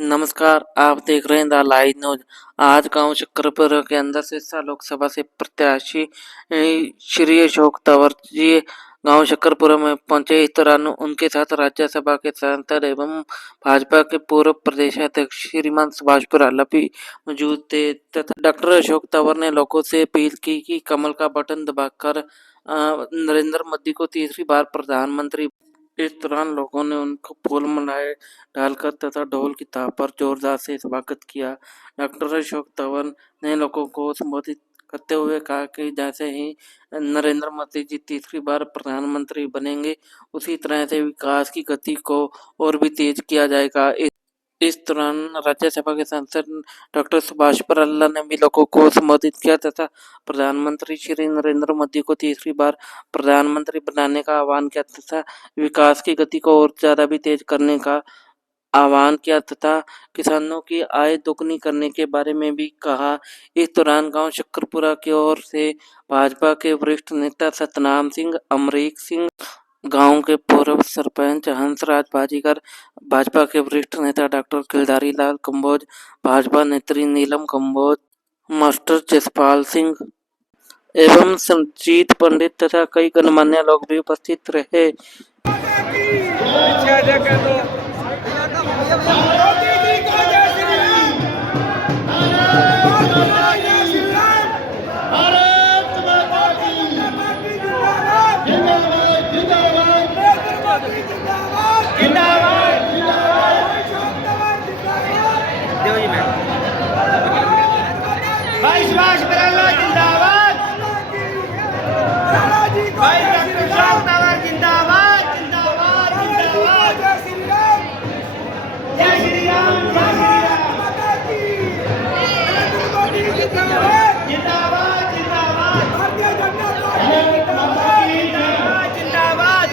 नमस्कार, आप देख रहे हैं द लाइव न्यूज। आज गांव शक्करपुरा के अंदर सिरसा लोकसभा से प्रत्याशी श्री अशोक तंवर जी गांव शक्करपुरा में पहुंचे। इस दौरान उनके साथ राज्यसभा के सांसद एवं भाजपा के पूर्व प्रदेश अध्यक्ष श्रीमान सुभाष बराला भी मौजूद थे तथा डॉक्टर अशोक तंवर ने लोगों से अपील की कि कमल का बटन दबाकर नरेंद्र मोदी को तीसरी बार प्रधानमंत्री। इस दौरान लोगों ने उनको फूल मालाएं डालकर तथा ढोल की थाप पर जोरदार से स्वागत किया। डॉक्टर अशोक तंवर ने लोगों को संबोधित करते हुए कहा कि जैसे ही नरेंद्र मोदी जी तीसरी बार प्रधानमंत्री बनेंगे, उसी तरह से विकास की गति को और भी तेज किया जाएगा। इस दौरान राज्यसभा के सांसद डॉक्टर सुभाष बराला ने भी लोगों को संबोधित किया तथा प्रधानमंत्री श्री नरेंद्र मोदी को तीसरी बार प्रधानमंत्री बनाने का आह्वान किया तथा विकास की गति को और ज्यादा भी तेज करने का आह्वान किया तथा किसानों की आय दोगुनी करने के बारे में भी कहा। इस दौरान गांव शक्करपुरा की ओर से भाजपा के वरिष्ठ नेता सतनाम सिंह, अमरीक सिंह, गांव के पूर्व सरपंच हंसराज बाजीगर, भाजपा के वरिष्ठ नेता डॉक्टर गिरधारी लाल कंबोज, भाजपा नेत्री नीलम कंबोज, मास्टर जसपाल सिंह एवं संजीत पंडित तथा कई गणमान्य लोग भी उपस्थित रहे। भाई सुभाष बराला जिंदाबाद, भाई डॉक्टर अशोक तंवर जिंदाबाद, जिंदाबाद, जिंदाबाद, जय श्री राम, जय श्री राम, जय श्री राम, जिंदाबाद, जिंदाबाद, भारतीय जनता पार्टी जिंदाबाद, जिंदाबाद,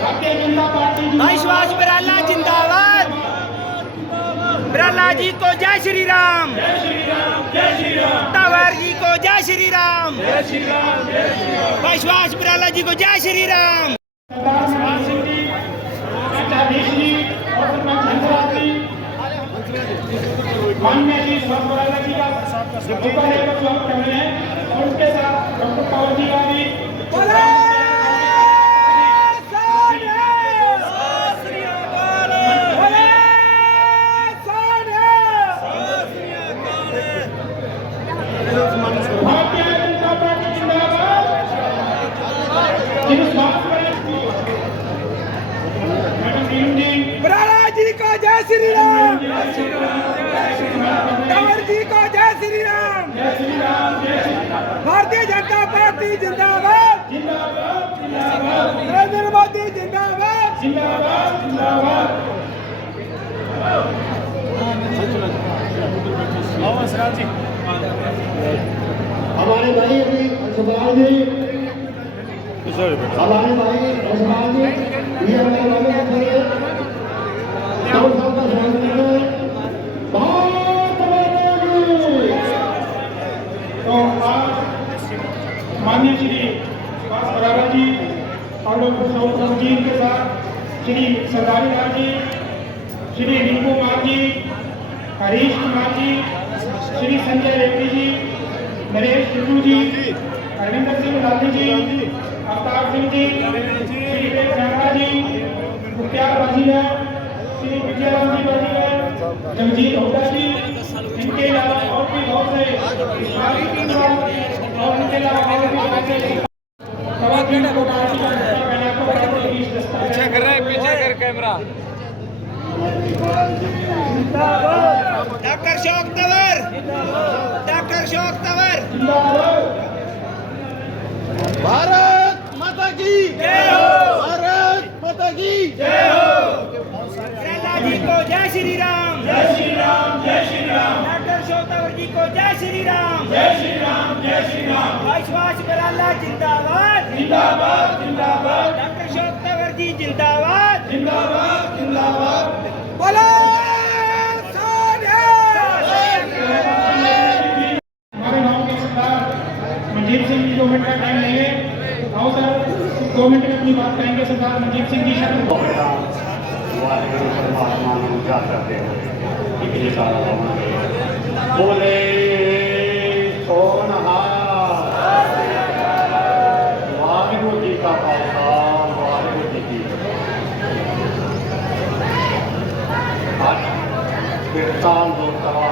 भारतीय जनता पार्टी, भाई सुभाष बराला जिंदाबाद, बराला जी को जय श्री राम, जय श्री राम, जय श्री राम, तंवर जी को जय श्री राम, जय श्री राम, जय श्री राम, भाई सुभाष बराला जी को जय श्री राम। माननीय जी सुभाष बराला जी का बुका लेकर स्वागत कर रहे हैं और उसके साथ डॉक्टर तंवर जी का भी बराला जी को जय श्री राम, तंवर जी को जय श्री राम, भारतीय जनता पार्टी जिंदाबाद, नरेंद्र मोदी जिंदाबाद, जिंदाबाद, जिंदाबाद। हमारे भाई सुभाष जी, हमारे भाई सुभाष जी, ये हमारे माननीय श्री सुभाष बराला जी और डॉक्टर तंवर जी के साथ श्री सरदारी लाल जी, श्री रिंकू कुमार जी, हरीश कुमार जी, श्री संजय रेड्डी जी, नरेश सिद्धू जी, हरविंदर सिंह लाली जी, अवतार सिंह जी, श्री विवेक नारा जी, मुख्तार बाजीगर, श्री विजयराम जी बाजीगर, जगजीत हुड्डा जी, इनके अलावा और भी बहुत से और इनके अलावा और भी पीछे कर रहा है, पीछे कर camera. Doctor Ashok Tanwar, doctor Ashok Tanwar, Bharat माता की जय हो, भारत माता की जय हो, बराला जी को जय श्री राम, जय श्री राम, जय श्री राम, डॉक्टर अशोक तंवर जी को जय श्री राम, जय श्री राम, जय श्री राम, भाई सुभाष बराला जिंदाबाद, जिंदाबाद, जिंदाबाद, डॉक्टर अशोक तंवर जी जिंदाबाद, जिंदाबाद, जिंदाबाद, बोलो हमारे गांव के सरदार मनजीत सिंह जी 2 मिनट का टाइम लेंगे। आओ सर, 2 मिनट में अपनी बात कहेंगे सरदार मनजीत सिंह जी। ये सारा लावांगे। बोले सोनहा वाहिगुरु जी का खालसा वाहिगुरु जी की आज कीर्तन लोकसभा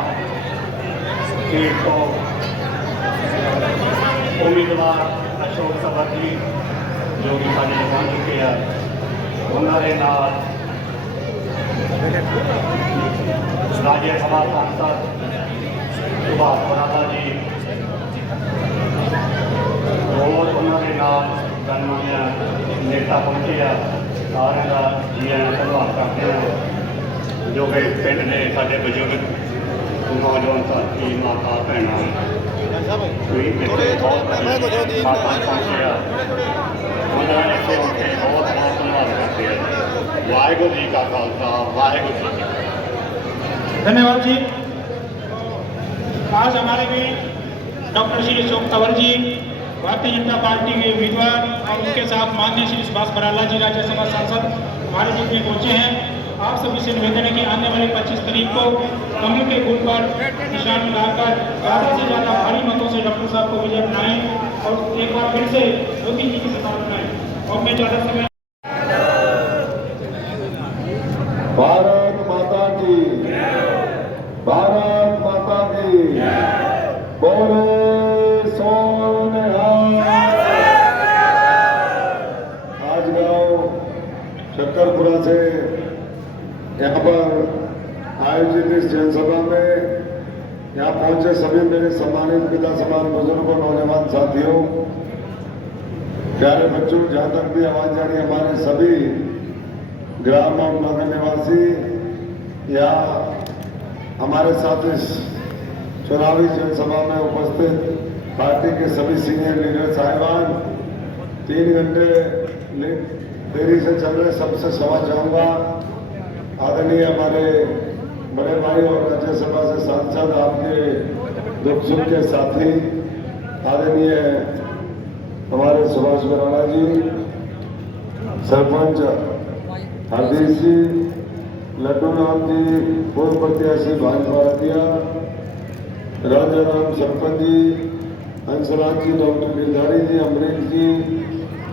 सीट तो उम्मीदवार अशोक सभा जी जो कि साढ़े पहुंच चुके हैं उन्होंने नाल राज्यसभा सांसद सुभाष बराला जी और उन्होंने नाल गणमान्य नेता पहुंचे हैं सारे का जी धन्यवाद करते हैं जो कि पिंड ने साढ़े बजुर्ग नौजवान साथी माता भैन कोई पहुंचे हैं उन्होंने बहुत बहुत धन्यवाद करते हैं। वाहिगुरु जी का खालसा वाहिगुरु जी की धन्यवाद जी। आज हमारे में डॉक्टर श्री अशोक तंवर जी भारतीय जनता पार्टी के उम्मीदवार और उनके साथ माननीय श्री सुभाष बराला जी राज्यसभा सांसद हमारे बीच में पहुंचे हैं। आप सभी से निवेदन है कि आने वाली 25 तारीख को कमल के फूल पर निशान लगाकर ज़्यादा से ज़्यादा भारी मतों से डॉक्टर साहब को विजय बनाएं और एक बार फिर से मोदी जी की सरकार बनाएं। और मैं ज़्यादा समय भारत माता की भारत माता की बोले सोनिहाल। आज गांव शक्करपुरा से यहाँ पर आयोजित इस जनसभा में यहाँ पहुंचे सभी मेरे सम्मानित पिता समान बुजुर्गों नौजवान साथियों प्यारे बच्चों जहाँ तक भी आवाज जा रही है हमारे सभी ग्राम और नगर निवासी या हमारे साथ इस चुनावी जनसभा में उपस्थित पार्टी के सभी सीनियर लीडर साहिबान 3 घंटे देरी से चल रहे सबसे समझ जाऊंगा। आदरणीय हमारे बड़े भाई और राज्यसभा से सांसद आपके दुख सुख के साथी आदरणीय हमारे सुभाष बराला जी, सरपंच हरदीप जी, लड्डू राम जी पूर्व प्रत्याशी भाजपा रतिया, राजा राम सरपंच जी, हंसराज जी, डॉक्टर गिरधारी जी, अमरीश जी,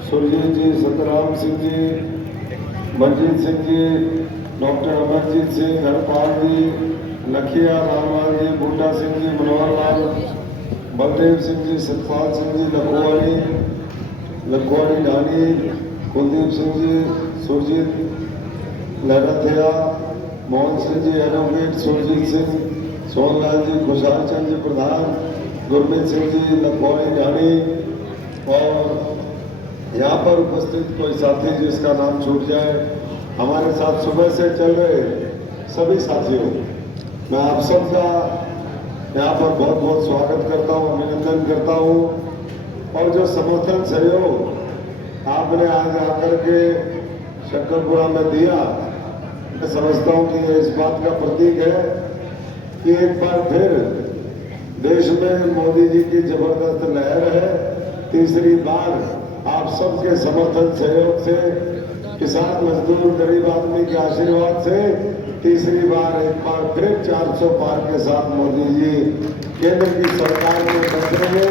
सुरजीत जी, सतराम सिंह जी, मनजीत सिंह जी, डॉक्टर अमरजीत सिंह, हरपाल जी, लखिया रामलाल जी, बूटा सिंह जी, मनोहर लाल, बलदेव सिंह जी, सतपाल सिंह जी, लखवाड़ी ढानी, कुलदीप सिंह जी, सुरजीत लहरथिया, मोहन सिंह जी, एडवोकेट सुरजीत सिंह, सोनलाल जी, खुशहाल चंद जी प्रधान, गुरमीत सिंह जी, लखवाड़ी ढानी और यहाँ पर उपस्थित कोई साथी जिसका नाम छूट जाए हमारे साथ सुबह से चल रहे सभी साथियों मैं आप सबका यहाँ पर बहुत बहुत स्वागत करता हूँ, अभिनंदन करता हूँ। और जो समर्थन सहयोग आपने आज आकर के शक्करपुरा में दिया मैं समझता हूँ कि ये इस बात का प्रतीक है कि एक बार फिर देश में मोदी जी की जबरदस्त लहर है। तीसरी बार आप सबके समर्थन सहयोग से किसान मजदूर गरीब आदमी के आशीर्वाद से तीसरी बार एक बार फिर 400 पार के साथ मोदी जी केंद्र की सरकार में बदलेंगे।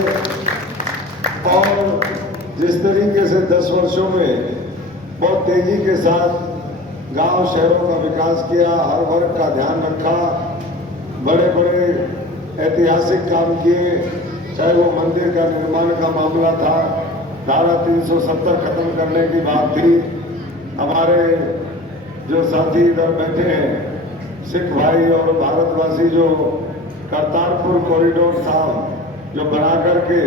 और जिस तरीके से 10 वर्षों में बहुत तेजी के साथ गांव शहरों का विकास किया, हर वर्ग का ध्यान रखा, बड़े बड़े ऐतिहासिक काम किए, चाहे वो मंदिर का निर्माण का मामला था, धारा 370 खत्म करने की बात थी। हमारे जो साथी इधर बैठे हैं सिख भाई और भारतवासी जो करतारपुर कॉरिडोर था जो बना करके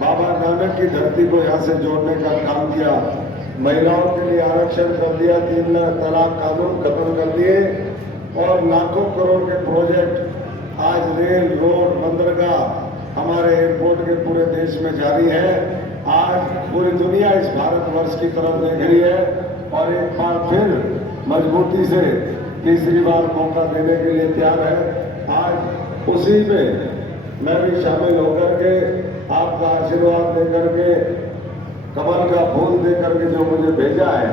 बाबा नानक की धरती को यहाँ से जोड़ने का काम किया, महिलाओं के लिए आरक्षण कर दिया, 3 तलाक कानून खत्म कर दिए और लाखों करोड़ के प्रोजेक्ट आज रेल रोड बंदरगाह हमारे एयरपोर्ट के पूरे देश में जारी है। आज पूरी दुनिया इस भारतवर्ष की तरफ देख रही है और एक बार फिर मजबूती से तीसरी बार मौका देने के लिए तैयार है। आज उसी में मैं भी शामिल होकर के आपका आशीर्वाद देकर के कमल का फूल देकर के जो मुझे भेजा है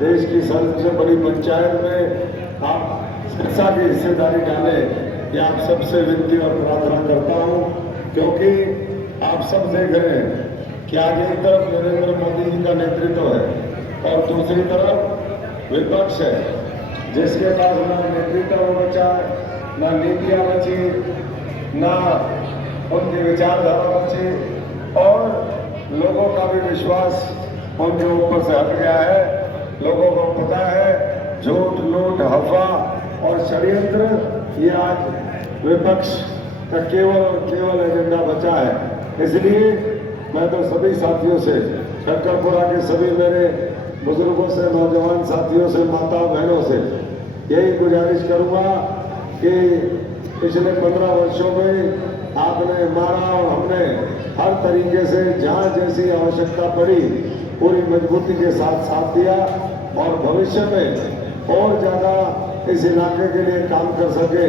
देश की सबसे बड़ी पंचायत में आप शिक्षा की हिस्सेदारी डाले, ये आप सबसे विनती और प्रार्थना करता हूँ, क्योंकि आप सब देख रहे हैं कि आज एक तरफ नरेंद्र मोदी जी का नेतृत्व है और दूसरी तरफ विपक्ष है, जिसके पास ना नेतृत्व बचा, ना नीतियाँ बची, ना उनकी विचारधारा बची, और लोगों का भी विश्वास उनके ऊपर से हट गया है। लोगों को पता है झूठ, लूट, अफवाह और षड्यंत्र, ये आज विपक्ष का केवल और केवल एजेंडा बचा है। इसलिए मैं तो सभी साथियों से, शक्करपुरा के सभी मेरे बुजुर्गों से, नौजवान साथियों से, माता बहनों से यही गुजारिश करूंगा कि पिछले 15 वर्षों में आपने मारा और हमने हर तरीके से जहां जैसी आवश्यकता पड़ी पूरी मजबूती के साथ साथ दिया, और भविष्य में और ज्यादा इस इलाके के लिए काम कर सके।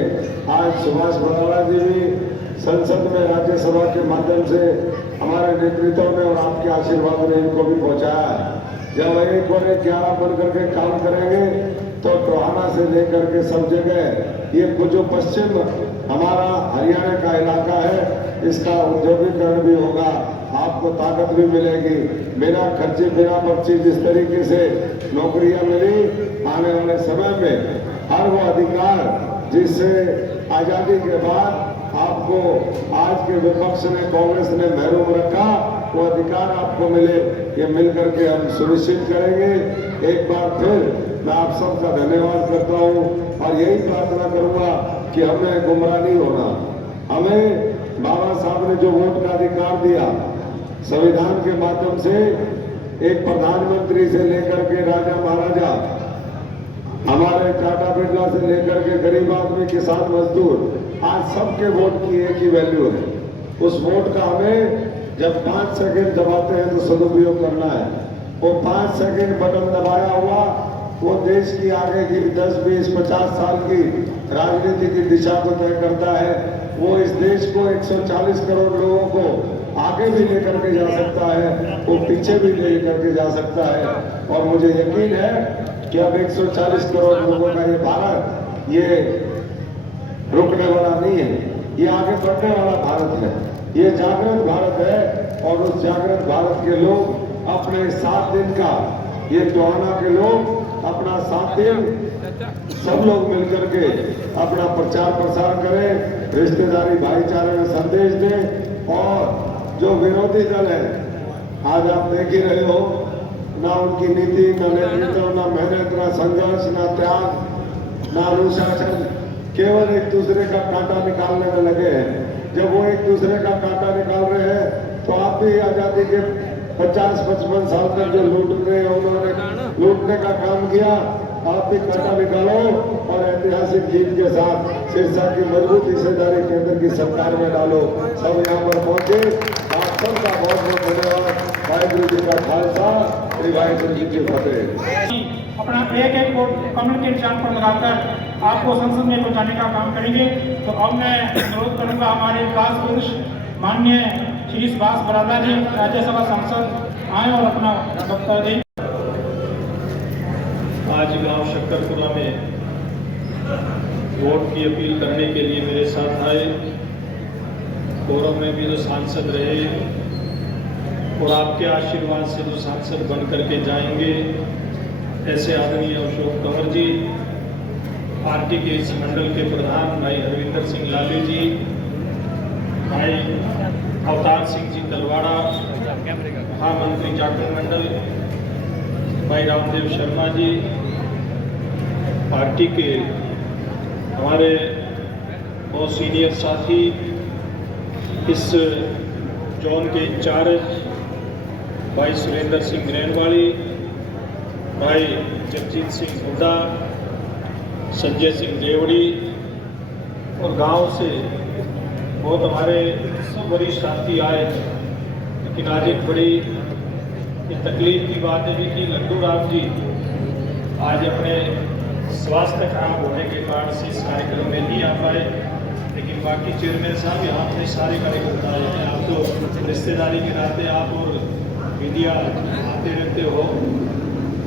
आज सुभाष बराला जी भी संसद में राज्यसभा के माध्यम से हमारे नेतृत्व में और आपके आशीर्वाद ने इनको भी पहुंचाया है। जब 1 और 1 11 बन करके काम करेंगे तो टोहाना से लेकर के सब जगह ये जो पश्चिम हमारा हरियाणा का इलाका है, इसका औद्योगिकरण भी होगा, आपको ताकत भी मिलेगी। बिना खर्चे, बिना पर्ची जिस तरीके से नौकरियां मिली, आने वाले समय में हर वो अधिकार जिससे आजादी के बाद आपको आज के विपक्ष ने, कांग्रेस ने महरूम रखा, वो अधिकार आपको मिले, ये मिलकर के हम सुनिश्चित करेंगे। एक बार फिर मैं आप सबका धन्यवाद करता हूँ और यही प्रार्थना करूंगा कि हमें गुमराह नहीं होना। हमें बाबा साहब ने जो वोट का अधिकार दिया, संविधान के माध्यम से एक प्रधानमंत्री से लेकर के राजा महाराजा, हमारे टाटा बिरला से लेकर के गरीब आदमी, किसान, मजदूर, आज सबके वोट की एक ही वैल्यू है। उस वोट का हमें जब 5 सेकंड दबाते हैं तो सदुपयोग करना है। वो 5 सेकंड बटन दबाया हुआ वो देश की आगे की 10, 20, 50 साल की राजनीति की दिशा को तय करता है। वो इस देश को 140 करोड़ लोगों को आगे भी लेकर के जा सकता है, वो पीछे भी लेकर के जा सकता है। और मुझे यकीन है कि अब 140 करोड़ लोगों का ये भारत, ये रुकने वाला नहीं है, ये आगे बढ़ने वाला भारत है, ये जागृत भारत है। और उस जागृत भारत के लोग अपने 7 दिन का, ये टोहाना के लोग अपना 7 दिन सब लोग मिलकर के अपना प्रचार प्रसार करें, रिश्तेदारी भाईचारे में संदेश दें। और जो विरोधी दल है, आज आप देख ही रहे हो, ना उनकी नीति, ना नेतृत्व, ना मेहनत, ना संघर्ष, ना त्याग, ना अनुशासन, केवल एक दूसरे का कांटा निकालने में लगे हैं। जब वो एक दूसरे का कांटा निकाल रहे हैं तो आप भी आजादी के 50-55 साल तक जो उन्होंने लूटने का काम किया, आप भी कांटा निकालो और ऐतिहासिक जीत के साथ सिरसा की मजबूत हिस्सेदारी केंद्र की सरकार में डालो। सब यहाँ पर पहुंचे, आप सबका बहुत बहुत धन्यवाद। वाहिगुरु जी का खालसा, श्री वाहिगुरु जी की फतेह। अपना एक कम्युनिकेट चार्ट पर लगाकर आपको संसद में पहुंचाने का काम करेंगे। तो अब मैं अनुरोध करूंगा हमारे क्लास पुरुष माननीय श्री सुभाष बराला जी, राज्यसभा सांसद, आए और अपना वक्तव्य दें। आज गांव शक्करपुरा में वोट की अपील करने के लिए मेरे साथ आए। फोरम में भी जो सांसद रहे और आपके आशीर्वाद से जो सांसद बन करके जाएंगे, ऐसे आदरणीय अशोक तंवर जी, पार्टी के इस मंडल के प्रधान भाई हरविंदर सिंह लालू जी, भाई अवतार सिंह जी तलवाड़ा, महामंत्री झारखंड मंडल भाई रामदेव शर्मा जी, पार्टी के हमारे बहुत सीनियर साथी, इस जोन के इंचार्ज भाई सुरेंद्र सिंह ग्रैनवाड़ी, भाई जगजीत सिंह हुड्डा, संजय सिंह देवड़ी, और गांव से बहुत हमारे सब वरिष्ठ साथी आए। लेकिन आज एक बड़ी तकलीफ की बात है कि लड्डू राम जी आज अपने स्वास्थ्य खराब होने के कारण से इस कार्यक्रम में नहीं आ पाए। लेकिन बाकी चेयरमैन साहब यहाँ अपने सारे कार्यकर्ता आए हैं। आप तो रिश्तेदारी के नाते आप और मीडिया आते रहते हो,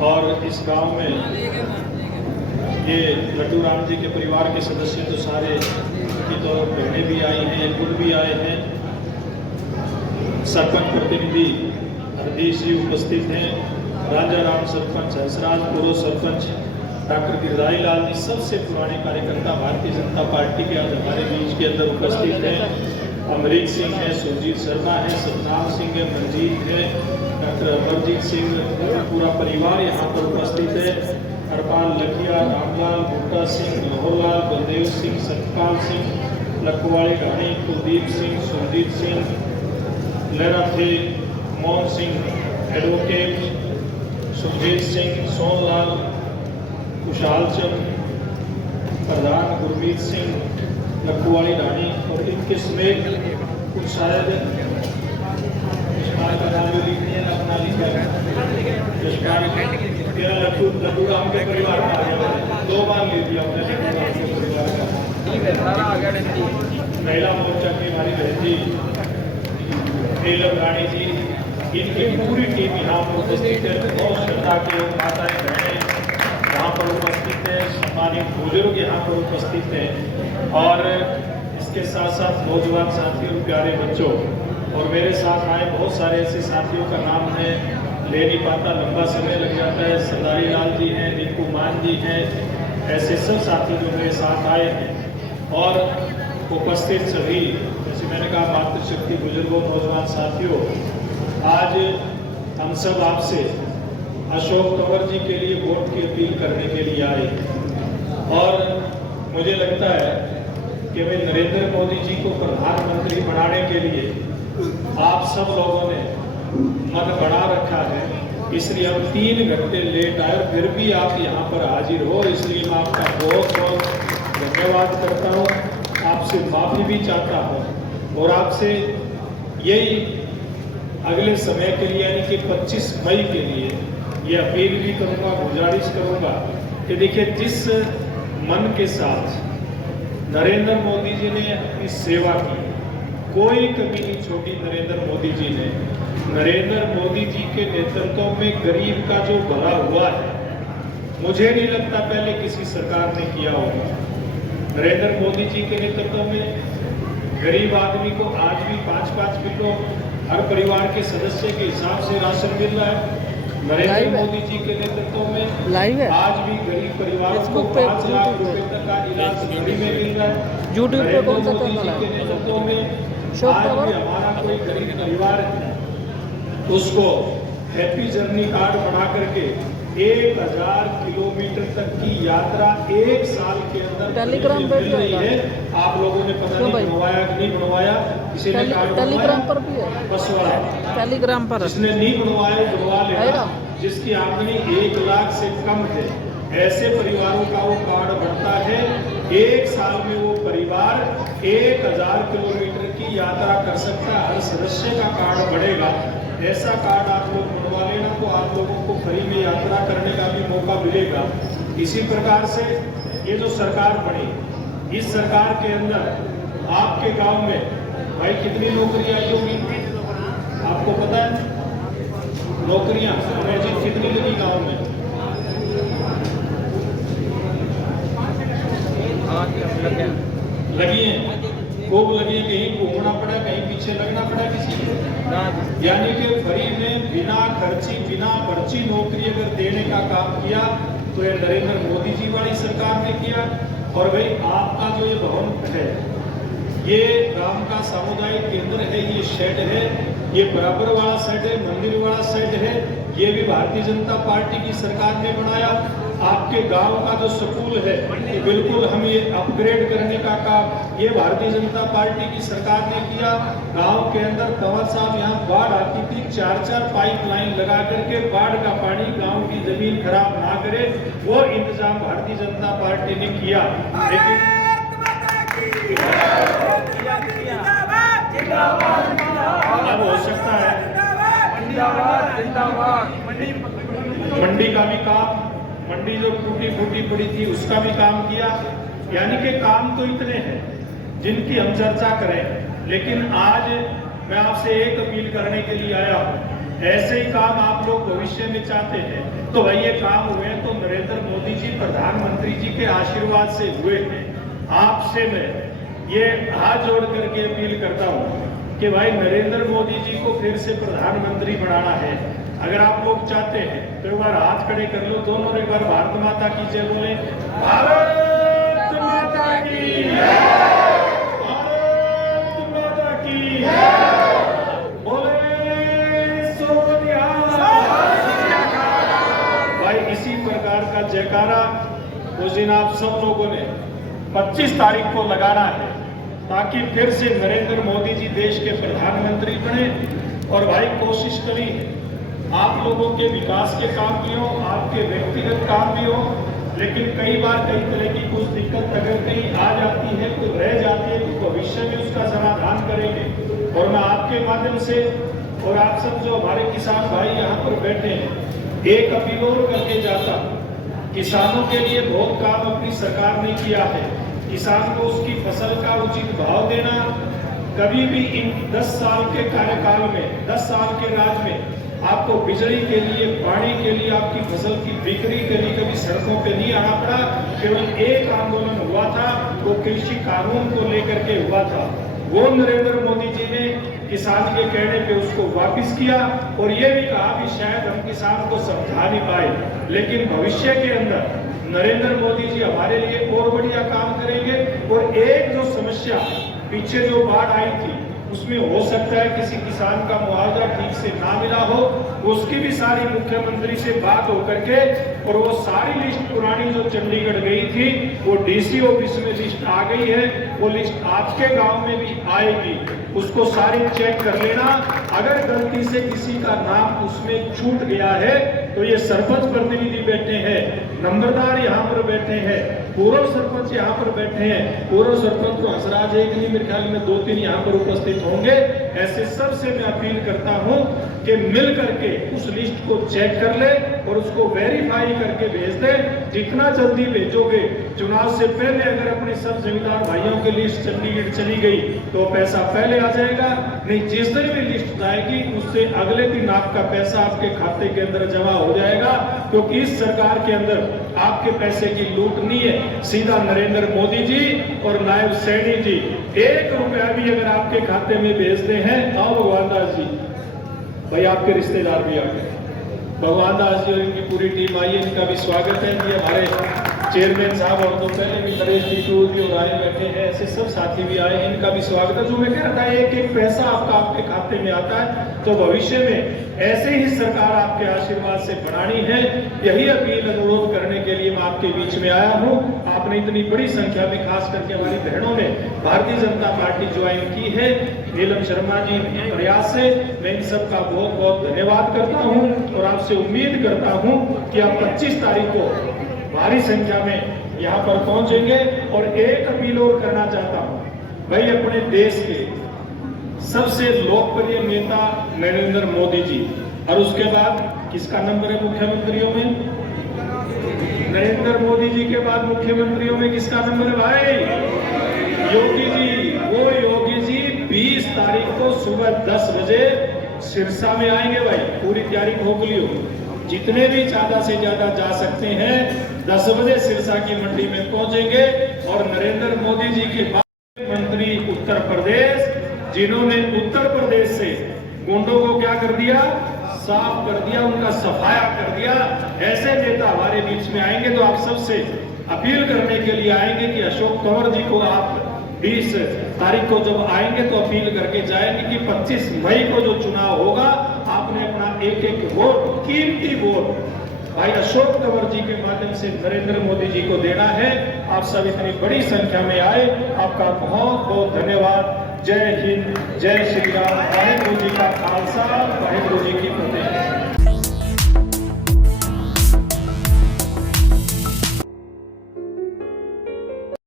और इस गांव में ये लड्डू राम जी के परिवार के सदस्य तो सारे की तो बहनें भी आई हैं, खुद भी आए हैं। सरपंच प्रतिनिधि हरदीप जी उपस्थित हैं, राजा राम सरपंच, हंसराज पूर्व सरपंच डॉक्टर गिरधारी लाल जी, सबसे पुराने कार्यकर्ता भारतीय जनता पार्टी के आज हमारे बीच के अंदर उपस्थित हैं। अमरीक सिंह है, सुरजीत शर्मा है, सतनाम सिंह है, मनजीत है, डॉक्टर अमरजीत सिंह, पूरा परिवार यहाँ पर उपस्थित है। हरपाल लखिया, रामलाल, बूटा सिंह, लाहौरलाल, बलदेव सिंह, सतपाल सिंह, लखवाड़ी रानी, कुलदीप सिंह, सुरजीत सिंह, लहरा थे, मोहन सिंह, एडवोकेट सुरजीत सिंह, सोनलाल, कुशाल चंद, प्रधान गुरमीत सिंह, लखवाड़ी रानी और इनके समेत कुछ शायद का नाम भी लिखनी है, अपना लिखा लड्डू राम के परिवार का 2 बार ले दिया महिला मोर्चा की हमारी बहन जी नीलम रानी जी, इनकी पूरी टीम यहाँ पर उपस्थित है। बहुत श्रद्धा के माताएं बहनें यहाँ पर उपस्थित है, सम्मानित बुजुर्ग यहाँ पर उपस्थित हैं और इसके साथ साथ नौजवान साथियों और प्यारे बच्चों और मेरे साथ आए बहुत सारे ऐसे साथियों का नाम है ले नहीं पाता, लंबा समय लग जाता है। सरदारी लाल जी हैं, रिंकू मान जी हैं, ऐसे सब साथी जो मेरे साथ आए हैं और उपस्थित सभी, जैसे मैंने कहा मातृशक्ति बुजुर्गों, नौजवान साथियों, आज हम सब आपसे अशोक तंवर जी के लिए वोट की अपील करने के लिए आए और मुझे लगता है कि वे नरेंद्र मोदी जी को प्रधानमंत्री बनाने के लिए आप सब लोगों ने मन बना रखा है, इसलिए हम 3 घंटे लेट आए और फिर भी आप यहाँ पर हाजिर हो, इसलिए मैं आपका बहुत बहुत धन्यवाद करता हूँ, आपसे माफ़ी भी चाहता हूँ और आपसे यही अगले समय के लिए यानी कि 25 मई के लिए ये अपील भी करूँगा, गुजारिश करूँगा कि देखिए जिस मन के साथ नरेंद्र मोदी जी ने अपनी सेवा की, कोई कमी नहीं छोड़ी नरेंद्र मोदी जी ने। नरेंद्र मोदी जी के नेतृत्व में गरीब का जो भला हुआ है, मुझे नहीं लगता पहले किसी सरकार ने किया होगा। नरेंद्र मोदी जी के नेतृत्व में गरीब आदमी को आज भी 5-5 किलो हर परिवार के सदस्य के हिसाब से राशन मिल रहा है। नरेंद्र मोदी जी के नेतृत्व में आज भी गरीब परिवारों को 5 लाख रुपए तक का इलाज फ्री में मिल रहा है। यूट्यूब पे कौन सा मोदी जी चैनल के है? नेतृत्व में शोक आज खबर? भी हमारा कोई गरीब परिवार है, उसको हैप्पी जर्नी कार्ड बना करके 1000 किलोमीटर तक की यात्रा 1 साल के अंदर टेलीग्राम पे मिल भी रही आएगा। है। आप लोगों ने पता क्यों नहीं भाई? बनवाया कि नहीं बनवाया, किसी ने कार्ड टेलीग्राम बनवाया? पर भी है, बस वाला टेलीग्राम पर जिसने नहीं बनवाया बनवा लेगा। आएगा। जिसकी आमदनी 1 लाख से कम है, ऐसे परिवारों का वो कार्ड बनता है। 1 साल में वो परिवार 1000 किलोमीटर की यात्रा कर सकता है, हर सदस्य का कार्ड बढ़ेगा। ऐसा कार्ड आप लोग बनवा लेना तो आप लोगों को फ्री में यात्रा करने का भी मौका मिलेगा। इसी प्रकार से ये जो सरकार बनी, इस सरकार के अंदर आपके गांव में भाई कितनी नौकरी आई होगी आपको पता है? नौकरियां जी कितनी लगी गांव में? लगी हैं, खूब लगी है। कहीं घूमना पड़ा, कहीं पीछे लगना पड़ा किसी को, यानी कि फ्री में बिना खर्ची बिना पर्ची नौकरी अगर देने का काम किया तो ये नरेंद्र मोदी जी वाली सरकार ने किया। और भाई आपका जो ये भवन है, ये गांव का सामुदायिक केंद्र है, ये शेड है, ये बराबर वाला शेड है, मंदिर वाला शेड है, ये भी भारतीय जनता पार्टी की सरकार ने बनाया। आपके गांव का जो स्कूल है, ये बिल्कुल हम ये अपग्रेड करने का काम ये भारतीय जनता पार्टी की सरकार ने किया। गांव के अंदर तंवर साहब यहाँ बाढ़ आती थी, 4-4 पाइपलाइन लगा करके बाढ़ का पानी गांव की जमीन खराब ना करे, वो इंतजाम भारतीय जनता पार्टी ने किया। लेकिन अब हो सकता है मंडी का भी काम, मंडी जो टूटी फूटी पड़ी थी उसका भी काम किया। यानी कि काम तो इतने हैं जिनकी हम चर्चा करें, लेकिन आज मैं आपसे एक अपील करने के लिए आया हूं ऐसे ही काम आप लोग भविष्य में चाहते हैं तो भाई ये काम हुए तो नरेंद्र मोदी जी प्रधानमंत्री जी के आशीर्वाद से हुए हैं। आपसे मैं ये हाथ जोड़ करके अपील करता हूँ कि भाई नरेंद्र मोदी जी को फिर से प्रधानमंत्री बनाना है। अगर आप लोग चाहते हैं तो एक बार हाथ खड़े कर लो दोनों, एक बार भारत माता की जय बोले। भारत माता की जय, भारत माता की जय, बोले सोनिया। भाई इसी प्रकार का जयकारा उस दिन आप सब लोगों ने 25 तारीख को लगाना है ताकि फिर से नरेंद्र मोदी जी देश के प्रधानमंत्री बने। और भाई कोशिश करी आप लोगों के विकास के काम भी हो, आपके व्यक्तिगत काम भी हो, लेकिन कई बार कई तरह की कुछ दिक्कत अगर कहीं आ जाती है तो रह जाती है तो भविष्य में उसका समाधान करेंगे। और मैं आपके माध्यम से और आप सब जो हमारे किसान भाई यहाँ पर बैठे हैं एक अपील और करके जाता, किसानों के लिए बहुत काम अपनी सरकार ने किया है। किसान को उसकी फसल का उचित भाव देना, कभी भी इन 10 साल के कार्यकाल में 10 साल के राज में आपको बिजली के लिए, पानी के लिए, आपकी फसल की बिक्री के लिए कभी सड़कों पे नहीं आना पड़ा। केवल एक आंदोलन हुआ था, वो कृषि कानून को लेकर के हुआ था। वो नरेंद्र मोदी जी ने किसान के कहने पे उसको वापस किया और ये भी कहा कि शायद हम किसान को समझा नहीं पाए, लेकिन भविष्य के अंदर नरेंद्र मोदी जी हमारे लिए और बढ़िया काम करेंगे। और एक जो समस्या पीछे जो बाढ़ आई थी उसमें हो सकता है किसी किसान का मुआवजा ठीक से ना मिला हो, उसकी भी सारी मुख्यमंत्री से बात होकर के और वो सारी लिस्ट पुरानी जो चंडीगढ़ गई थी वो डीसी ऑफिस में लिस्ट आ गई है। वो लिस्ट आपके गांव में भी आएगी, उसको सारी चेक कर लेना। अगर गलती से किसी का नाम उसमें छूट गया है तो ये सरपंच प्रतिनिधि बैठे हैं, नंबरदार यहाँ पर बैठे हैं, पूर्व सरपंच यहाँ पर बैठे हैं। पूर्व सरपंच तो हंसराज एक नहीं, मेरे ख्याल में 2-3 यहाँ पर उपस्थित होंगे। ऐसे सबसे मैं अपील करता हूँ कि मिल करके उस लिस्ट को चेक कर ले और उसको वेरीफाई करके भेज दे। जितना जल्दी भेजोगे, चुनाव से पहले अगर अपने सब जमींदार भाइयों की लिस्ट चंडीगढ़ चली गई तो पैसा पहले आ जाएगा, नहीं जिस दिन भी लिस्ट आएगी उससे अगले दिन आपका पैसा आपके खाते के अंदर जमा हो जाएगा। क्योंकि इस सरकार के अंदर आपके पैसे की लूट नहीं है, सीधा नरेंद्र मोदी जी और नायब सैनी जी 1 रुपया भी अगर आपके खाते में भेजते हैं। आओ भगवान दास जी, भाई आपके रिश्तेदार भी आ गए, भगवान दास जी और इनकी पूरी टीम आई है, इनका भी स्वागत है। ये हमारे चेयरमैन साहब और तो पहले भी नरेश टिटूर भी और आए बैठे हैं, ऐसे सब साथी भी आए हैं, इनका भी स्वागत है। जो मैं कह रहा था एक एक पैसा आपका आपके खाते में आता है तो भविष्य में ऐसे ही सरकार आपके आशीर्वाद से बनानी है। यही अपील अनुरोध करने के लिए मैं आपके बीच में आया हूँ। आपने इतनी बड़ी संख्या में खास करके हमारी बहनों ने भारतीय जनता पार्टी ज्वाइन की है, नीलम शर्मा जी प्रयास से मैं इन सब का बहुत बहुत धन्यवाद करता हूँ और आपसे उम्मीद करता हूँ कि आप 25 तारीख को भारी संख्या में यहाँ पर पहुंचेंगे। और एक अपील और करना चाहता हूँ, भाई अपने देश के सबसे लोकप्रिय नेता नरेंद्र मोदी जी, और उसके बाद किसका नंबर है मुख्यमंत्रियों में? नरेंद्र मोदी जी के बाद मुख्यमंत्रियों में किसका नंबर है भाई? योगी जी। वो योगी जी 20 तारीख को सुबह 10 बजे सिरसा में आएंगे। भाई पूरी तैयारी हो लियो, जितने भी ज्यादा से ज्यादा जा सकते हैं 10 बजे सिरसा की मंडी में पहुंचेंगे। और नरेंद्र मोदी जी के बाद मंत्री उत्तर प्रदेश, जिन्होंने उत्तर प्रदेश से गुंडों को क्या कर दिया? साफ कर दिया, उनका सफाया कर दिया। ऐसे नेता हमारे बीच में आएंगे तो आप सबसे अपील करने के लिए आएंगे कि अशोक तंवर जी को आप 20 तारीख को जब आएंगे तो अपील करके जाएंगे कि 25 मई को जो चुनाव होगा आपने अपना एक एक वोट, कीमती वोट भाई अशोक तंवर जी के माध्यम से नरेंद्र मोदी जी को देना है। आप सब इतनी बड़ी संख्या में आए, आपका बहुत बहुत धन्यवाद। जय हिंद, जय श्री राम। वाहिगुरु जी का खालसा, वाहिगुरु जी की